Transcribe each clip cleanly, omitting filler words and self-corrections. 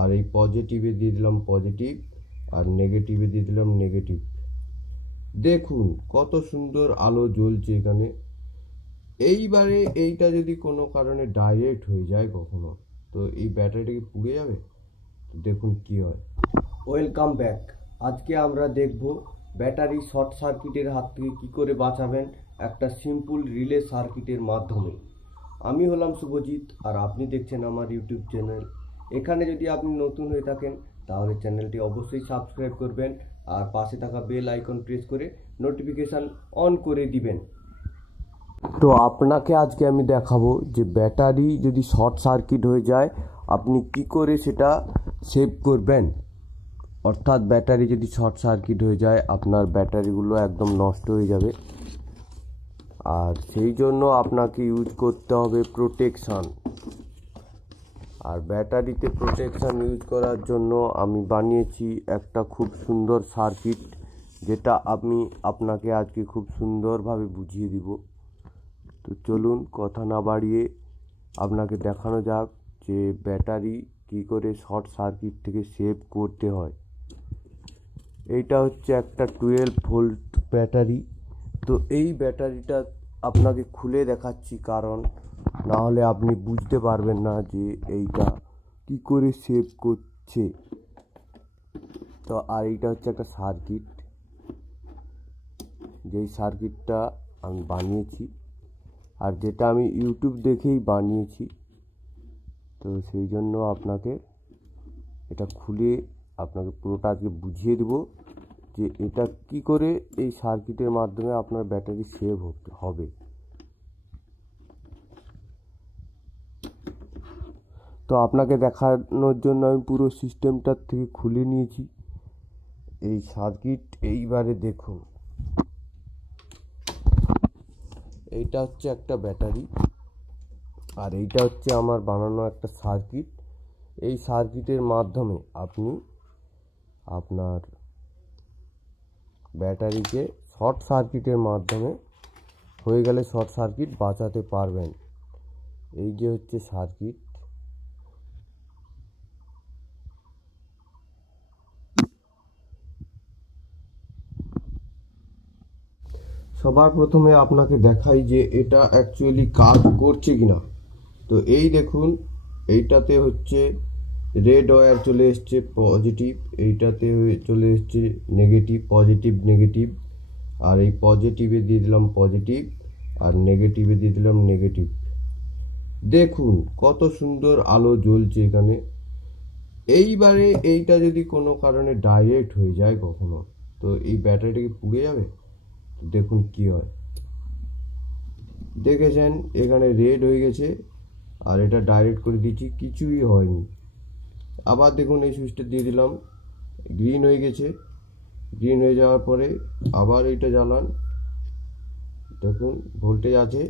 আর এই পজিটিভে দিয়ে দিলাম পজিটিভ, আর নেগেটিভে দিয়ে দিলাম নেগেটিভ। দেখুন কত সুন্দর আলো জ্বলছে এখানে। এইবারে এইটা যদি কোনো কারণে ডাইরেক্ট হয়ে যায় কখনো, তো এই ব্যাটারিটা কি পুড়ে যাবে? দেখুন কি হয়। Welcome back. আজকে আমরা দেখব ব্যাটারি শর্ট সার্কিটের হাত থেকে কী করে বাঁচাবেন একটা সিম্পল রিলে সার্কিটের মাধ্যমে। আমি হলাম শুভজিৎ, আর আপনি দেখছেন আমার ইউটিউব চ্যানেল। এখানে যদি আপনি নতুন হয়ে থাকেন তাহলে চ্যানেলটি অবশ্যই সাবস্ক্রাইব করবেন, আর পাশে থাকা বেল আইকন প্রেস করে নোটিফিকেশান অন করে দিবেন। তো আপনাকে আজকে আমি দেখাবো যে ব্যাটারি যদি শর্ট সার্কিট হয়ে যায় আপনি কি করে সেটা সেভ করবেন। অর্থাৎ ব্যাটারি যদি শর্ট সার্কিট হয়ে যায় আপনার ব্যাটারিগুলো একদম নষ্ট হয়ে যাবে, আর সেই জন্য আপনাকে ইউজ করতে হবে প্রোটেকশান। আর ব্যাটারিতে প্রোটেকশান ইউজ করার জন্য আমি বানিয়েছি একটা খুব সুন্দর সার্কিট, যেটা আমি আপনাকে আজকে খুব সুন্দরভাবে বুঝিয়ে দিব। তো চলুন কথা না বাড়িয়ে আপনাকে দেখানো যাক যে ব্যাটারি কী করে শর্ট সার্কিট থেকে সেভ করতে হয়। এইটা হচ্ছে একটা 12 ভোল্ট ব্যাটারি। তো এই ব্যাটারিটা আপনাকে খুলে দেখাচ্ছি, কারণ না হলে আপনি বুঝতে পারবেন না যে এইটা কী করে সেভ করছে। তো আর এইটা হচ্ছে একটা সার্কিট, যেই সার্কিটটা আমি বানিয়েছি আর যেটা আমি ইউটিউব দেখেই বানিয়েছি। তো সেই জন্য আপনাকে এটা খুলে আপনাকে পুরোটা আজকে বুঝিয়ে দেব যে এটা কি করে এই সার্কিটের মাধ্যমে আপনার ব্যাটারি সেভ হবে। তো আপনাকে দেখানোর জন্য আমি পুরো সিস্টেমটার থেকে খুলে নিয়েছি এই সার্কিট। এইবারে দেখুন, এইটা হচ্ছে একটা ব্যাটারি, আর এইটা হচ্ছে আমার বানানো একটা সার্কিট। এই সার্কিটের মাধ্যমে আপনি আপনার ব্যাটারিকে শর্ট সার্কিটের মাধ্যমে হয়ে গেলে শর্ট সার্কিট বাঁচাতে পারবেন। এই যে হচ্ছে সার্কিট। সবার প্রথমে আপনাকে দেখাই যে এটা অ্যাকচুয়ালি কাজ করছে কিনা। তো এই দেখুন, এইটাতে হচ্ছে রেড ওয়্যার চলে এসছে পজিটিভ, এইটাতে চলে এসছে নেগেটিভ, পজিটিভ নেগেটিভ, আর এই পজিটিভে দিয়ে দিলাম পজিটিভ, আর নেগেটিভে দিয়ে দিলাম নেগেটিভ। দেখুন কত সুন্দর আলো জ্বলছে এখানে। এইবারে এইটা যদি কোনো কারণে ডাইরেক্ট হয়ে যায় কখনো, তো এই ব্যাটারিটা কি পুড়ে যাবে? দেখুন কি হয়। দেখেছেন এখানে রেড হয়ে গেছে, আর এটা ডাইরেক্ট করে দিচ্ছি, কিছুই হয়নি। আবার দেখুন এই সুইচটা দিয়ে দিলাম, গ্রিন হয়ে গেছে। গ্রিন হয়ে যাওয়ার পরে আবার এইটা জ্বালান, দেখুন ভোল্টেজ আছে।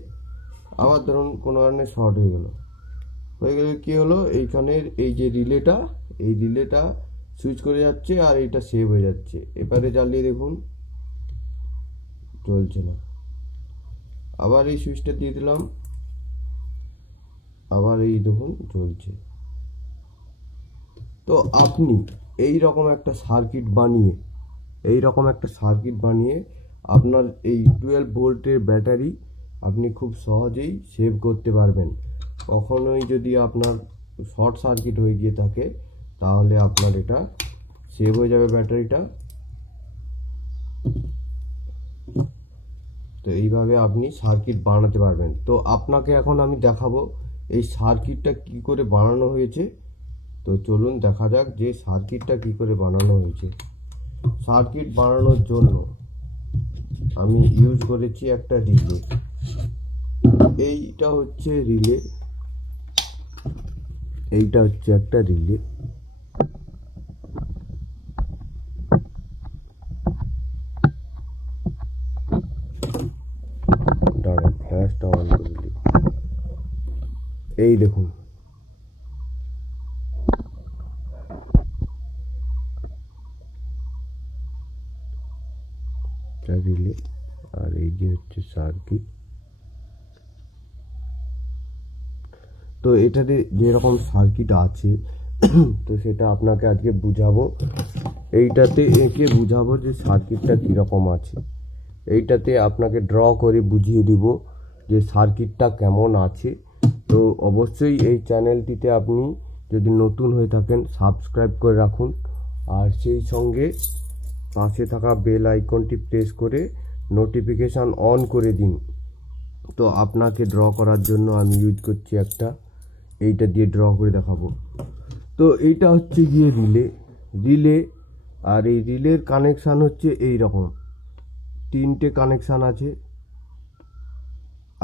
আবার ধরুন কোনো কারণে শর্ট হয়ে গেলে কী হলো, এইখানের এই যে রিলেটা, এই রিলেটা সুইচ করে যাচ্ছে আর এইটা সেভ হয়ে যাচ্ছে। এবারে জ্বালিয়ে দেখুন চলছে না। আবার এই সুইচটা দিয়ে দিলাম, আবার এই দেখুন চলছে। তো আপনি এই রকম একটা সার্কিট বানিয়ে আপনার এই 12 ভোল্টের ব্যাটারি আপনি খুব সহজেই সেভ করতে পারবেন। কখনোই যদি আপনার শর্ট সার্কিট হয়ে গিয়ে থাকে তাহলে আপনার এটা সেভ হয়ে যাবে ব্যাটারিটা। তো এইভাবে আপনি সার্কিট বানাতে পারবেন। তো আপনাকে এখন আমি দেখাবো এই সার্কিটটা কি করে বানানো হয়েছে। তো চলুন দেখা যাক যে সার্কিটটা কি করে বানানো হয়েছে। সার্কিট বানানোর জন্য আমি ইউজ করেছি একটা রিলে। এইটা হচ্ছে রিলে, এইটা হচ্ছে একটা রিলে। দাঁড়ান ফ্ল্যাশটা অন করে দিই। এই দেখুন রিলে, আর এই যে হচ্ছে সার্কিট। তো এটাতে যেরকম সার্কিট আছে তো সেটা আপনাকে আজকে বুঝাবো। এইটাতে এঁকে বুঝাবো যে সার্কিটটা কীরকম আছে। এইটাতে আপনাকে ড্র করে বুঝিয়ে দিব যে সার্কিটটা কেমন আছে। তো অবশ্যই এই চ্যানেলটিতে আপনি যদি নতুন হয়ে থাকেন সাবস্ক্রাইব করে রাখুন, আর সেই সঙ্গে পাশে থাকা বেল আইকনটি প্রেস করে নোটিফিকেশান অন করে দিন। তো আপনাকে ড্র করার জন্য আমি ইউজ করছি এইটা দিয়ে ড্র করে দেখাবো। তো এইটা হচ্ছে গিয়ে রিলে, আর এই রিলের কানেকশান হচ্ছে এই রকম 3টে কানেকশান আছে,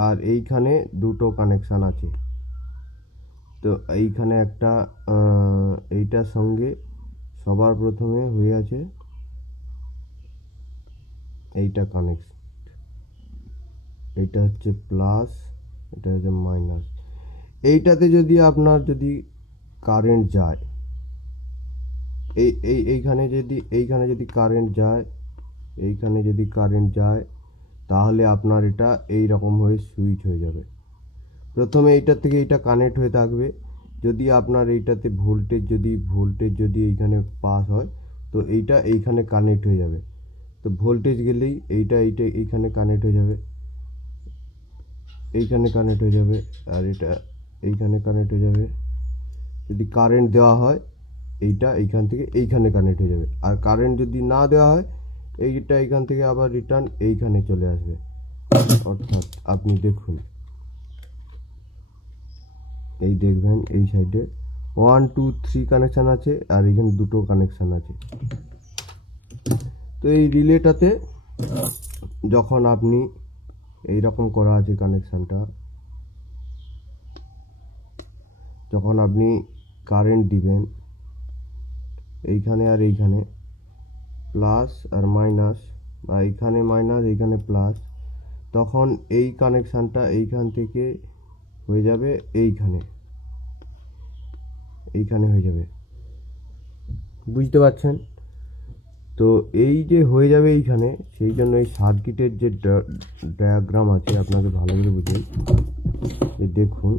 আর এইখানে 2টো কানেকশান আছে। তো এইখানে একটা এইটার সঙ্গে সবার প্রথমে হয়ে আছে এইটা কানেকশন, এইটা হচ্ছে প্লাস, এটা হচ্ছে মাইনাস। এইটাতে যদি আপনার কারেন্ট যায়, এইখানে যদি কারেন্ট যায়, তাহলে আপনার এটা এই রকম হয়ে সুইচ হয়ে যাবে। প্রথমে এইটার থেকে এইটা কানেক্ট হয়ে থাকবে। যদি আপনার এইটাতে ভোল্টেজ যদি এইখানে পাস হয়, তো এইটা এইখানে কানেক্ট হয়ে যাবে। তো ভোল্টেজ গেলেই এইটা এইখানে কানেক্ট হয়ে যাবে, এইখানে কানেক্ট হয়ে যাবে, আর এটা এইখানে কানেক্ট হয়ে যাবে। যদি কারেন্ট দেওয়া হয়, এইটা এইখান থেকে এইখানে কানেক্ট হয়ে যাবে। আর কারেন্ট যদি না দেওয়া হয়, এইটা এইখান থেকে আবার রিটার্ন এইখানে চলে আসবে। অর্থাৎ আপনি দেখুন, এই দেখবেন এই সাইডে 1 2 3 কানেকশান আছে, আর এখানে 2টো কানেকশান আছে। তো এই রিলেটাতে যখন আপনি এইরকম করা আছে কানেকশানটা, যখন আপনি কারেন্ট দিবেন এইখানে আর এইখানে প্লাস আর মাইনাস, বা এইখানে মাইনাস এইখানে প্লাস, তখন এই কানেকশানটা এইখান থেকে হয়ে যাবে এইখানে হয়ে যাবে। বুঝতে পারছেন? তো এই যে হয়ে যাবে এইখানে, সেই জন্য এই সার্কিটের যে ডায়াগ্রাম আছে আপনাকে ভালো করে বুঝিয়ে দেখুন।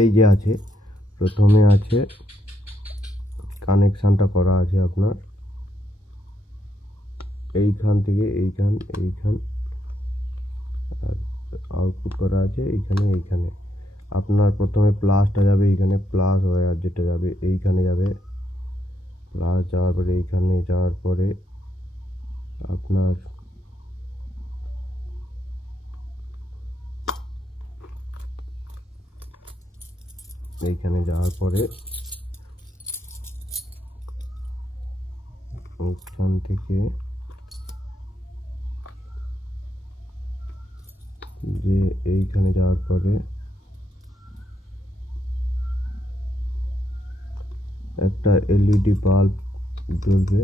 এই যে আছে, প্রথমে আছে কানেকশানটা করা আছে আপনার এইখান থেকে এইখান, আর আউটপুট করা আছে এইখানে। আপনার প্রথমে প্লাসটা যাবে এইখানে, প্লাস হয়ে আর যেটা যাবে এইখানে যাবে, প্লাস যাওয়ার পরে এইখানে যাওয়ার পরে আপনার এইখানে যাওয়ার পরে এইখান থেকে যে এইখানে যাওয়ার পরে একটা এলইডি বাল্ব জ্বলবে,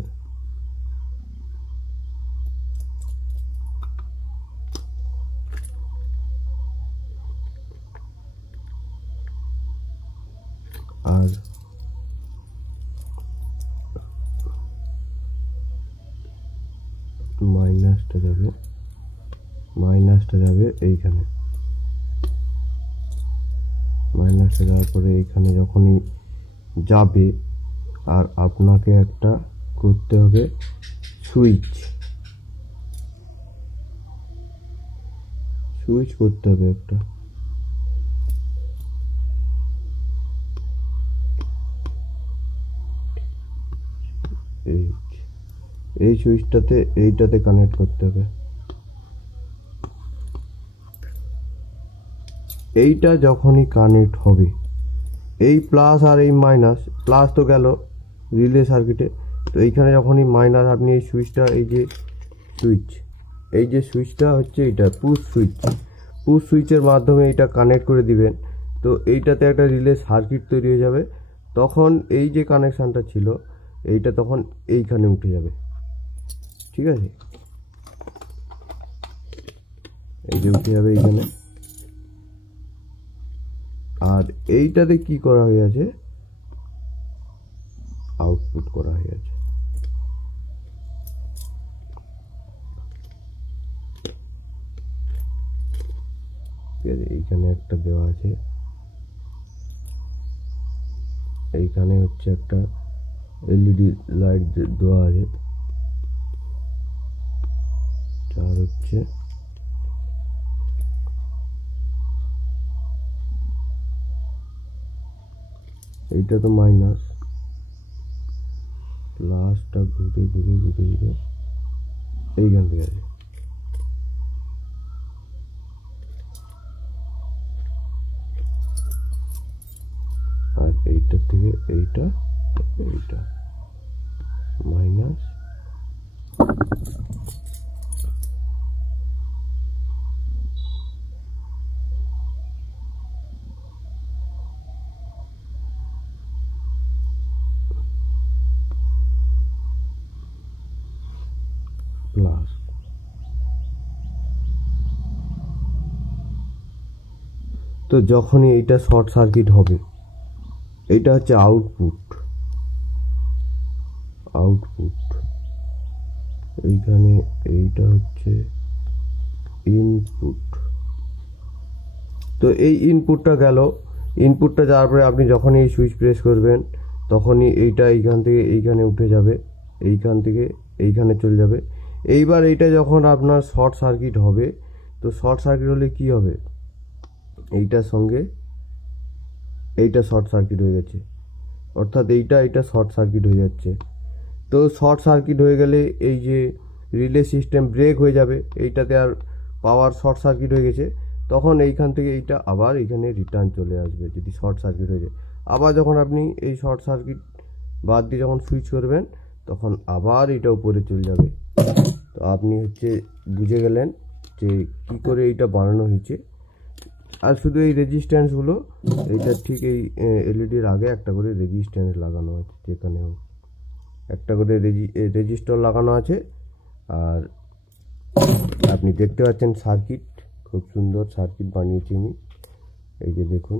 আর মাইনাসটা যাবে এইখানে। মাইনাসটা যাওয়ার পরে এইখানে যখনই যাবে, আর আপনাকে একটা করতে হবে সুইচ করতে হবে একটা। এই সুইচটাতে এইটাতে কানেক্ট করতে হবে। এইটা যখনই কানেক্ট হবে, এই প্লাস আর এই মাইনাস, প্লাস তো গেল রিলে সার্কিটে, তো এইখানে যখনই মাইনাস, আপনি এই সুইচটা এই যে সুইচটা হচ্ছে এইটা পুশ সুইচের মাধ্যমে এটা কানেক্ট করে দিবেন। তো এইটাতে একটা রিলে সার্কিট তৈরি হয়ে যাবে। তখন এই যে কানেকশানটা ছিল এইটা তখন এইখানে উঠে যাবে। ঠিক আছে, এই যে উঠে যাবে এইখানে। আর এইটাতে কি করা হয়ে আছে, আউটপুট করা হয়ে আছে। এইখানে একটা দেওয়া আছে, এইখানে হচ্ছে একটা এলইডি লাইট দেওয়া আছে, আর হচ্ছে এইটা তো মাইনাস, প্লাসটা ঘুরে ঘুরে ঘুরে ঘুরে এইখান থেকে আছে। আর এইটার থেকে এইটা এইটা মাইনাস, প্লাস। তো যখনই এইটা শর্ট সার্কিট হবে, এইটা হচ্ছে আউটপুট, এইখানে এইটা হচ্ছে ইনপুট। তো এই ইনপুটটা গেল, ইনপুটটা যাওয়ার পরে আপনি যখনই এই সুইচ প্রেস করবেন তখনই এইটা এইখান থেকে এইখানে উঠে যাবে, এইখান থেকে এইখানে চলে যাবে। এইবার এইটা যখন আপনার শর্ট সার্কিট হবে, তো শর্ট সার্কিট হলে কি হবে, এইটার সঙ্গে এইটা শর্ট সার্কিট হয়ে গেছে, অর্থাৎ এইটা শর্ট সার্কিট হয়ে যাচ্ছে। তো শর্ট সার্কিট হয়ে গেলে এই যে রিলে সিস্টেম ব্রেক হয়ে যাবে, এইটাতে আর পাওয়ার শর্ট সার্কিট হয়ে গেছে, তখন এইখান থেকে এইটা আবার এখানে রিটার্ন চলে আসবে যদি শর্ট সার্কিট হয়ে যায়। আবার যখন আপনি এই শর্ট সার্কিট বাদ দিয়ে যখন সুইচ করবেন তখন আবার এটা উপরে চলে যাবে। তো আপনি হচ্ছে বুঝে গেলেন যে কী করে এইটা বানানো হয়েছে। আর শুধু এই রেজিস্ট্যান্সগুলো, এইটা ঠিক এই এলইডির আগে একটা করে রেজিস্ট্যান্স লাগানো আছে, যেখানে একটা করে রেজিস্টার লাগানো আছে। আর আপনি দেখতে পাচ্ছেন সার্কিট, খুব সুন্দর সার্কিট বানিয়েছি আমি, এই যে দেখুন।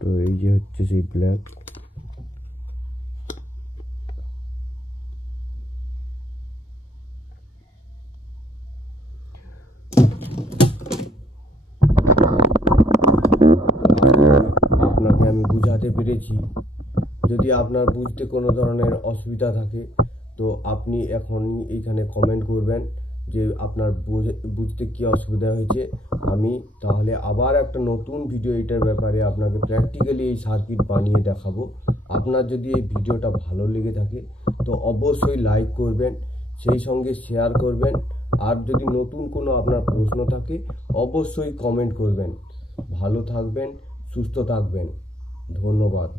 তো এই যে হচ্ছে সেই ব্ল্যাক, আপনাকে আমি বুঝাতে পেরেছি। যদি আপনার বুঝতে কোনো ধরনের অসুবিধা থাকে তো আপনি এখনই এইখানে কমেন্ট করবেন যে আপনার বুঝতে কী অসুবিধা হয়েছে। আমি তাহলে আবার একটা নতুন ভিডিও এটার ব্যাপারে আপনাকে প্র্যাকটিক্যালি এই সার্কিট বানিয়ে দেখাবো। আপনার যদি এই ভিডিওটা ভালো লেগে থাকে তো অবশ্যই লাইক করবেন, সেই সঙ্গে শেয়ার করবেন। আর যদি নতুন কোনো আপনার প্রশ্ন থাকে অবশ্যই কমেন্ট করবেন। ভালো থাকবেন, সুস্থ থাকবেন, ধন্যবাদ।